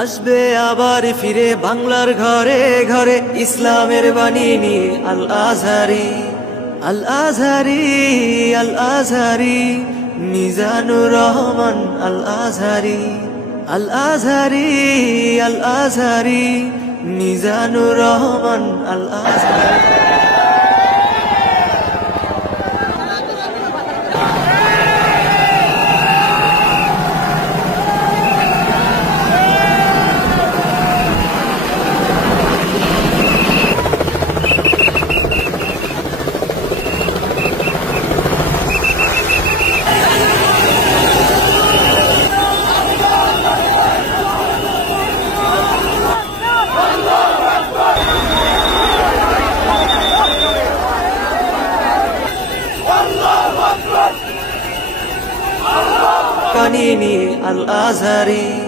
আসবে আবার ফিরে বাংলার ঘরে ঘরে ইসলামের বাণী নিয়ে আল আজহারি, আল আজহারি, আল আজহারি, মিজানুর রহমান আল আজহারি, আল আজহারি, আল আজহারি, মিজানুর রহমান আল আজহারি। বাণী নিয়ে আল আজহারি।